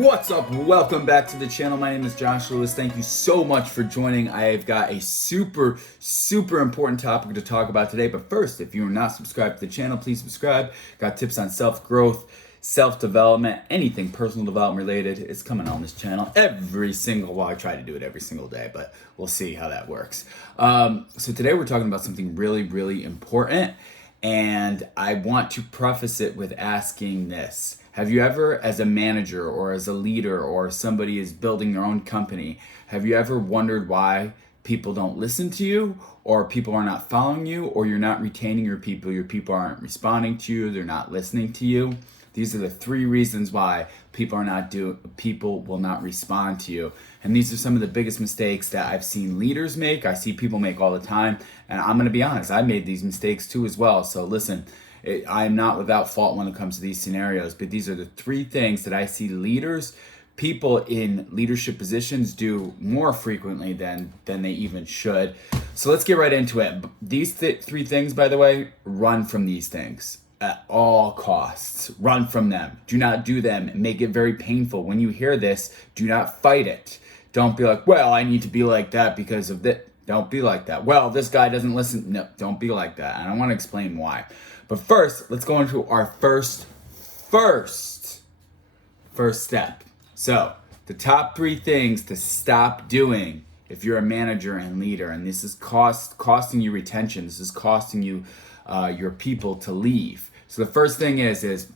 What's up? Welcome back to the channel. My name is Josh Lewis. Thank you so much for joining. I've got a super important topic to talk about today. But first, if you are not subscribed to the channel, please subscribe. Got tips on self-growth, self-development, anything personal development related. It's coming on this channel I try to do it every single day, but we'll see how that works. So today we're talking about something really important. And I want to preface it with asking this. Have you ever, as a manager or as a leader or somebody is building their own company, have you ever wondered why people don't listen to you, or people are not following you, or you're not retaining your people aren't responding to you, they're not listening to you? These are the three reasons why people will not respond to you. And these are some of the biggest mistakes that I've seen leaders make. I see people make all the time. And I'm going to be honest, I made these mistakes too as well. So listen, I'm not without fault when it comes to these scenarios, but these are the three things that I see people in leadership positions do more frequently than they even should. So let's get right into it. These three things, by the way, run from these things. At all costs, run from them. Do not do them. Make it very painful. When you hear this, do not fight it. Don't be like, well, I need to be like that because of that. Don't be like that. Well, this guy doesn't listen. No, don't be like that. And I want to explain why. But first, let's go into our first step. So the top three things to stop doing if you're a manager and leader, and this is costing you retention. This is costing you your people to leave. So the first thing is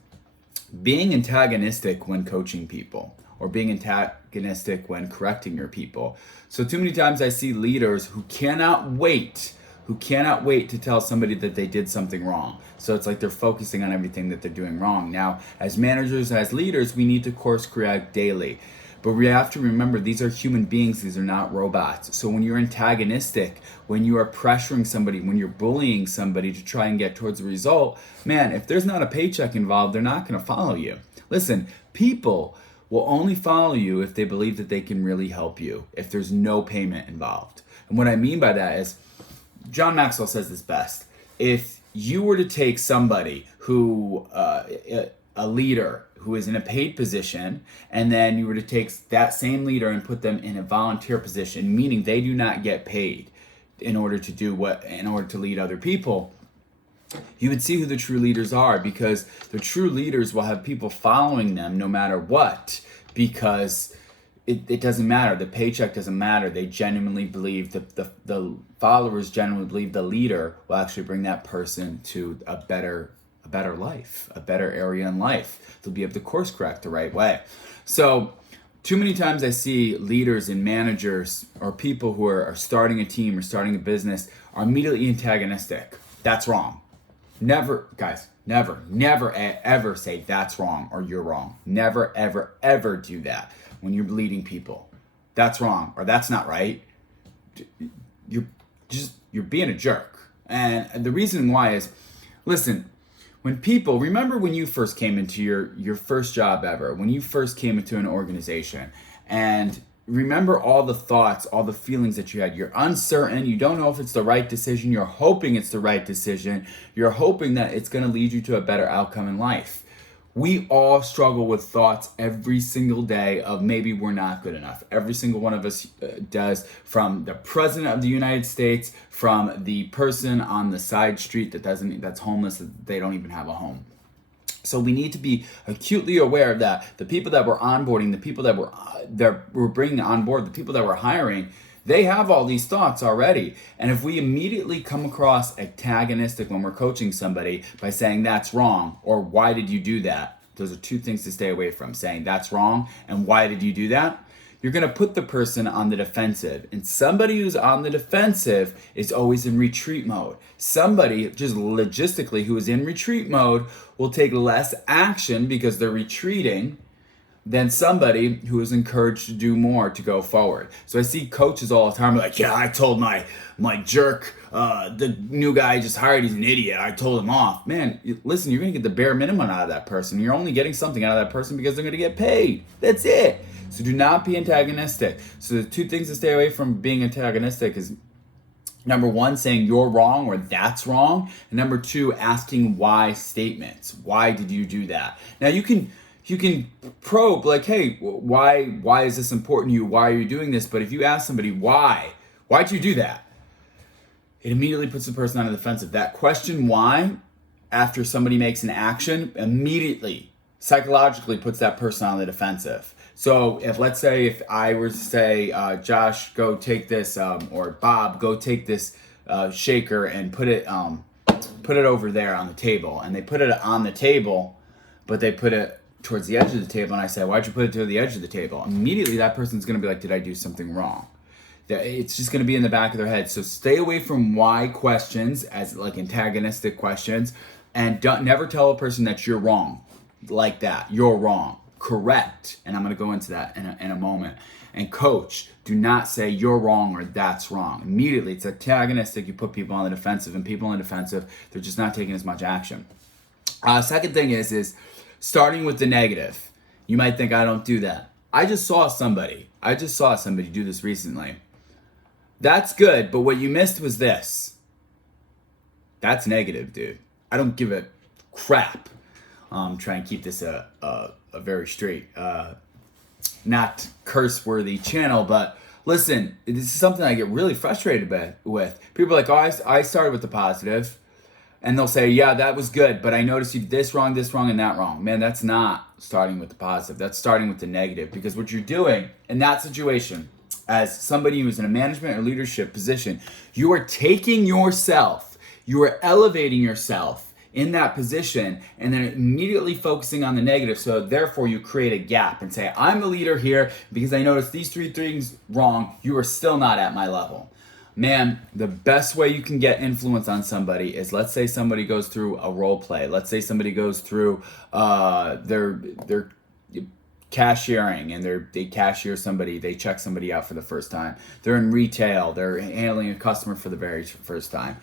being antagonistic when coaching people, or being antagonistic when correcting your people. So too many times I see leaders who cannot wait to tell somebody that they did something wrong. So it's like they're focusing on everything that they're doing wrong. Now, as managers, as leaders, we need to course correct daily. But we have to remember, these are human beings, these are not robots. So when you're antagonistic, when you are pressuring somebody, when you're bullying somebody to try and get towards a result, man, if there's not a paycheck involved, they're not going to follow you. Listen, people will only follow you if they believe that they can really help you, if there's no payment involved. And what I mean by that is, John Maxwell says this best. If you were to take somebody who, a leader who is in a paid position, and then you were to take that same leader and put them in a volunteer position, meaning they do not get paid in order to lead other people, you would see who the true leaders are, because the true leaders will have people following them no matter what, because it doesn't matter. The paycheck doesn't matter. They genuinely believe the followers genuinely believe the leader will actually bring that person to a better life, a better area in life. They'll be able to course correct the right way. So too many times I see leaders and managers or people who are starting a team or starting a business are immediately antagonistic. That's wrong. Never, guys, never, ever say that's wrong or you're wrong. Never, ever do that when you're leading people. That's wrong or that's not right. You're being a jerk. And the reason why is, listen, remember when you first came into your first job ever, when you first came into an organization, and remember all the thoughts, all the feelings that you had. You're uncertain, you don't know if it's the right decision, you're hoping it's the right decision, you're hoping that it's going to lead you to a better outcome in life. We all struggle with thoughts every single day of maybe we're not good enough. Every single one of us does, from the president of the United States, from the person on the side street that's homeless, that they don't even have a home. So we need to be acutely aware of that. The people that we're onboarding, the people that we're bringing on board, the people that we're hiring, they have all these thoughts already. And if we immediately come across antagonistic when we're coaching somebody by saying that's wrong, or why did you do that? Those are two things to stay away from, saying that's wrong and why did you do that? You're going to put the person on the defensive. And somebody who's on the defensive is always in retreat mode. Somebody, just logistically, who is in retreat mode will take less action because they're retreating than somebody who is encouraged to do more, to go forward. So I see coaches all the time like, yeah, I told my jerk, the new guy I just hired, he's an idiot. I told him off. Man, listen, you're going to get the bare minimum out of that person. You're only getting something out of that person because they're going to get paid. That's it. So do not be antagonistic. So the two things to stay away from being antagonistic is, number one, saying you're wrong or that's wrong. And number two, asking why statements. Why did you do that? Now you can You can probe like, hey, why is this important to you? Why are you doing this? But if you ask somebody why'd you do that? It immediately puts the person on the defensive. That question why, after somebody makes an action, immediately psychologically puts that person on the defensive. So let's say if I were to say, Josh, go take this, or Bob, go take this shaker and put it over there on the table, and they put it on the table, but they put it towards the edge of the table, and I say, why'd you put it to the edge of the table? Immediately that person's going to be like, did I do something wrong? It's just going to be in the back of their head. So stay away from why questions as like antagonistic questions, and never tell a person that you're wrong like that. You're wrong. Correct. And I'm going to go into that in a moment. And coach, do not say you're wrong or that's wrong. Immediately, it's antagonistic. You put people on the defensive, and people on the defensive, they're just not taking as much action. Second thing is starting with the negative. You might think I don't do that. I just saw somebody do this recently. That's good, but what you missed was this. That's negative, dude. I don't give a crap. Try and keep this a very straight, not curse-worthy channel, but listen, this is something I get really frustrated with. People are like, oh, I started with the positive, and they'll say, yeah, that was good, but I noticed you did this wrong, and that wrong. Man, that's not starting with the positive. That's starting with the negative, because what you're doing in that situation, as somebody who's in a management or leadership position, you are taking yourself, you are elevating yourself in that position, and then immediately focusing on the negative. So therefore you create a gap and say, I'm the leader here because I noticed these 3 things wrong. You are still not at my level. Man, the best way you can get influence on somebody is, let's say somebody goes through a role play. Let's say somebody goes through their cashiering, and they cashier somebody, they check somebody out for the first time. They're in retail, they're handling a customer for the very first time.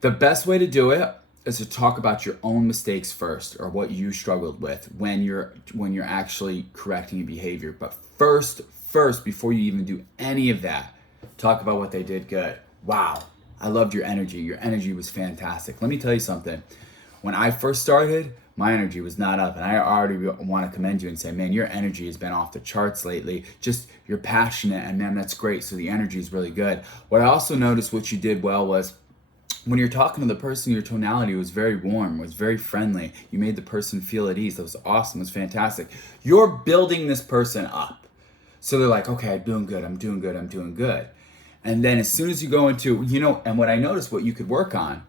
The best way to do it is to talk about your own mistakes first, or what you struggled with when you're actually correcting a behavior. But first, before you even do any of that, talk about what they did good. Wow, I loved your energy. Your energy was fantastic. Let me tell you something. When I first started, my energy was not up, and I already want to commend you and say, man, your energy has been off the charts lately. Just, you're passionate, and man, that's great. So the energy is really good. What I also noticed what you did well was, when you're talking to the person, your tonality was very warm, was very friendly. You made the person feel at ease. That was awesome. It was fantastic. You're building this person up. So they're like, okay, I'm doing good. And then as soon as you go into, and what I noticed, what you could work on.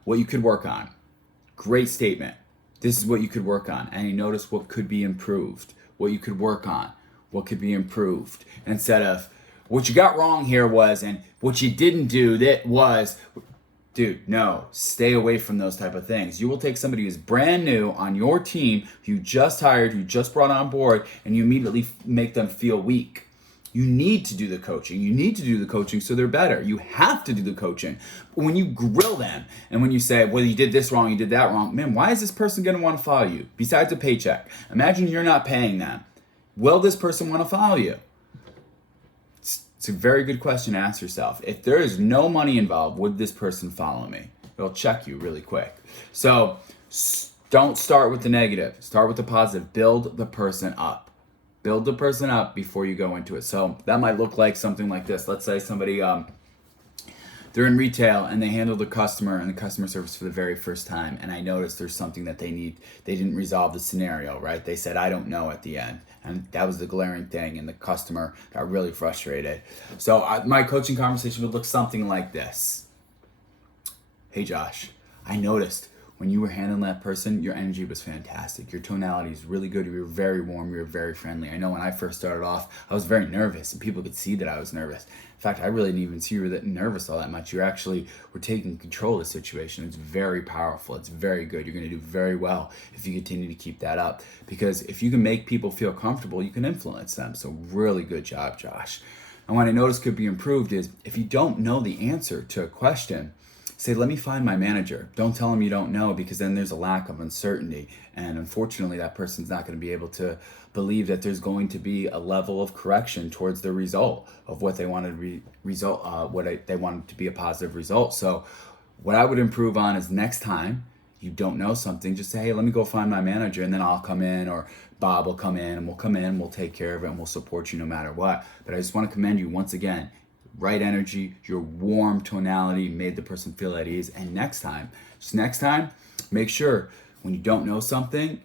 Great statement. This is what you could work on. And you notice what could be improved. What you could work on. What could be improved. Instead of, what you got wrong here was, and what you didn't do, that was... Dude, no, stay away from those type of things. You will take somebody who's brand new on your team, who you just hired, who you just brought on board, and you immediately make them feel weak. You need to do the coaching. So they're better. You have to do the coaching. But when you grill them, and when you say, well, you did this wrong, you did that wrong, man, why is this person going to want to follow you? Besides a paycheck. Imagine you're not paying them. Will this person want to follow you? It's a very good question to ask yourself. If there is no money involved, would this person follow me? It'll check you really quick. So don't start with the negative. Start with the positive. Build the person up. Build the person up before you go into it. So that might look like something like this. Let's say somebody, they're in retail and they handle the customer and the customer service for the very first time. And I noticed there's something that they didn't resolve the scenario, right? They said, I don't know at the end. And that was the glaring thing. And the customer got really frustrated. So my coaching conversation would look something like this. Hey, Josh, I noticed when you were handling that person, your energy was fantastic. Your tonality is really good. You were very warm. You were very friendly. I know when I first started off, I was very nervous, and people could see that I was nervous. In fact, I really didn't even see you were that nervous all that much. You actually were taking control of the situation. It's very powerful. It's very good. You're going to do very well if you continue to keep that up. Because if you can make people feel comfortable, you can influence them. So really good job, Josh. And what I noticed could be improved is, if you don't know the answer to a question, say, let me find my manager. Don't tell them you don't know, because then there's a lack of uncertainty. And unfortunately, that person's not going to be able to believe that there's going to be a level of correction towards the result of what they wanted they wanted to be a positive result. So what I would improve on is, next time you don't know something, just say, hey, let me go find my manager, and then I'll come in, or Bob will come in, and we'll come in, we'll take care of it, and we'll support you no matter what. But I just want to commend you once again. Right energy, your warm tonality made the person feel at ease. And next time, make sure when you don't know something,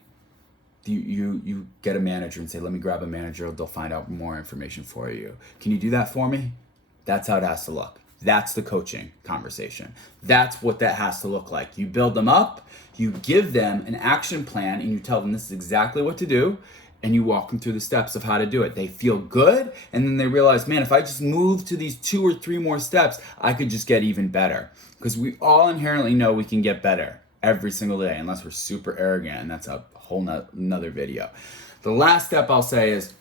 you get a manager and say, let me grab a manager, they'll find out more information for you. Can you do that for me? That's how it has to look. That's the coaching conversation. That's what that has to look like. You build them up, you give them an action plan, and you tell them this is exactly what to do, and you walk them through the steps of how to do it. They feel good, and then they realize, man, if I just move to these 2 or 3 more steps, I could just get even better. Because we all inherently know we can get better every single day, unless we're super arrogant, and that's a whole nother video. The last step I'll say is,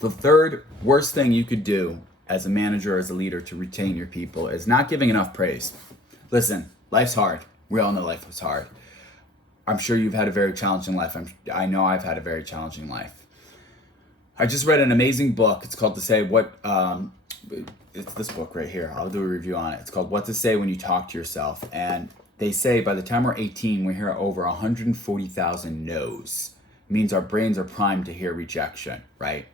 the third worst thing you could do as a manager or as a leader to retain your people is not giving enough praise. Listen, life's hard. We all know life was hard. I'm sure you've had a very challenging life. I know I've had a very challenging life. I just read an amazing book. It's called it's this book right here. I'll do a review on it. It's called What to Say When You Talk to Yourself. And they say by the time we're 18, we hear over 140,000 no's. It means our brains are primed to hear rejection, right?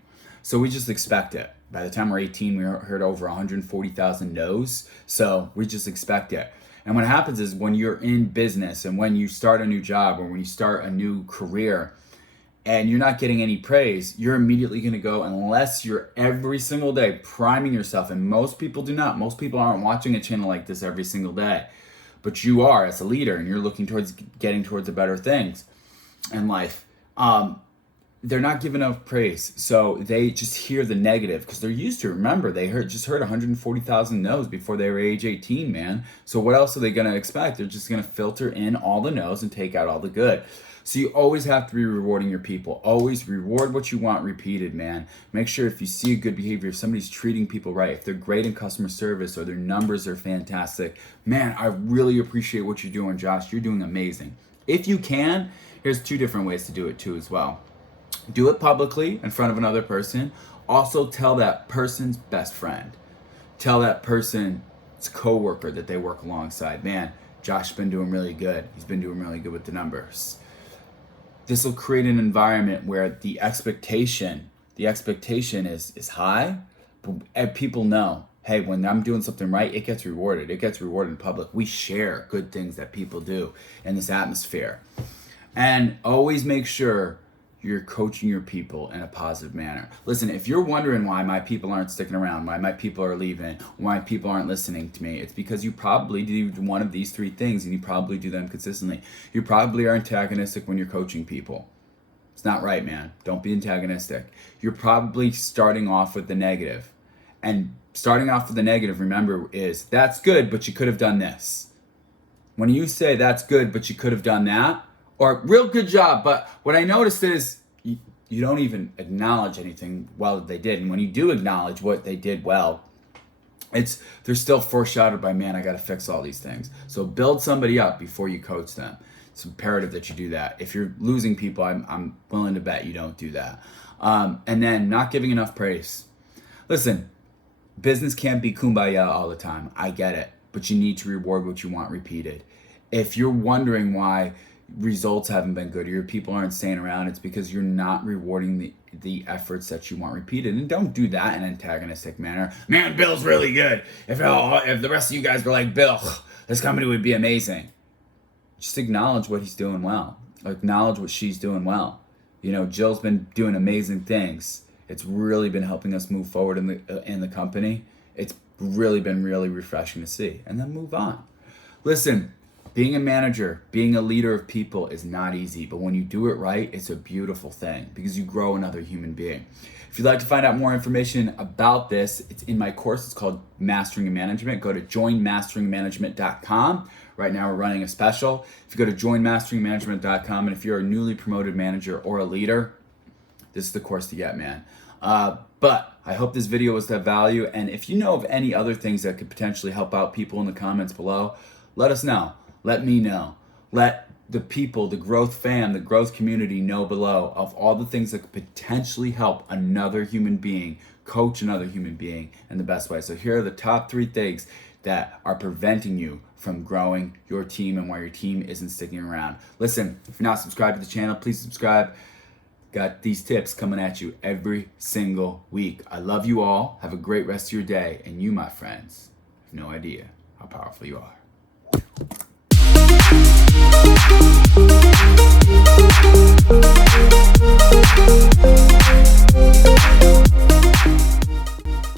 So we just expect it. By the time we're 18, we heard over 140,000 no's. So we just expect it. And what happens is when you're in business and when you start a new job or when you start a new career and you're not getting any praise, you're immediately going to go, unless you're every single day priming yourself. And most people do not. Most people aren't watching a channel like this every single day. But you are as a leader, and you're looking towards getting towards the better things in life. They're not giving enough praise. So they just hear the negative because they're used to. Remember, they just heard 140,000 no's before they were age 18, man. So what else are they going to expect? They're just going to filter in all the no's and take out all the good. So you always have to be rewarding your people. Always reward what you want repeated, man. Make sure if you see a good behavior, if somebody's treating people right, if they're great in customer service or their numbers are fantastic, man, I really appreciate what you're doing, Josh. You're doing amazing. If you can, here's 2 different ways to do it too as well. Do it publicly in front of another person. Also tell that person's best friend. Tell that person's coworker that they work alongside. Man, Josh's been doing really good. He's been doing really good with the numbers. This will create an environment where the expectation is high, but people know, hey, when I'm doing something right, it gets rewarded. It gets rewarded in public. We share good things that people do in this atmosphere. And always make sure you're coaching your people in a positive manner. Listen, if you're wondering why my people aren't sticking around, why my people are leaving, why people aren't listening to me, it's because you probably do one of these 3 things, and you probably do them consistently. You probably are antagonistic when you're coaching people. It's not right, man. Don't be antagonistic. You're probably starting off with the negative. And starting off with the negative, remember, is that's good, but you could have done this. When you say that's good, but you could have done that, or real good job, but what I noticed is you don't even acknowledge anything well that they did. And when you do acknowledge what they did well, they're still foreshadowed by, man, I got to fix all these things. So build somebody up before you coach them. It's imperative that you do that. If you're losing people, I'm willing to bet you don't do that. And then not giving enough praise. Listen, business can't be kumbaya all the time. I get it. But you need to reward what you want repeated. If you're wondering why results haven't been good or your people aren't staying around, it's because you're not rewarding the efforts that you want repeated. And don't do that in an antagonistic manner. Man, Bill's really good. If the rest of you guys were like Bill, this company would be amazing. Just acknowledge what he's doing well. Acknowledge what she's doing well. You know, Jill's been doing amazing things. It's really been helping us move forward in the company. It's really been really refreshing to see. And then move on. Listen, being a manager, being a leader of people is not easy, but when you do it right, it's a beautiful thing because you grow another human being. If you'd like to find out more information about this, it's in my course. It's called Mastering Management. Go to joinmasteringmanagement.com. Right now we're running a special. If you go to joinmasteringmanagement.com, and if you're a newly promoted manager or a leader, this is the course to get, man. But I hope this video was of value, and if you know of any other things that could potentially help out people in the comments below, let us know. Let me know. Let the people, the growth fam, the growth community know below of all the things that could potentially help another human being, coach another human being in the best way. So here are the top 3 things that are preventing you from growing your team and why your team isn't sticking around. Listen, if you're not subscribed to the channel, please subscribe. Got these tips coming at you every single week. I love you all. Have a great rest of your day. And you, my friends, have no idea how powerful you are.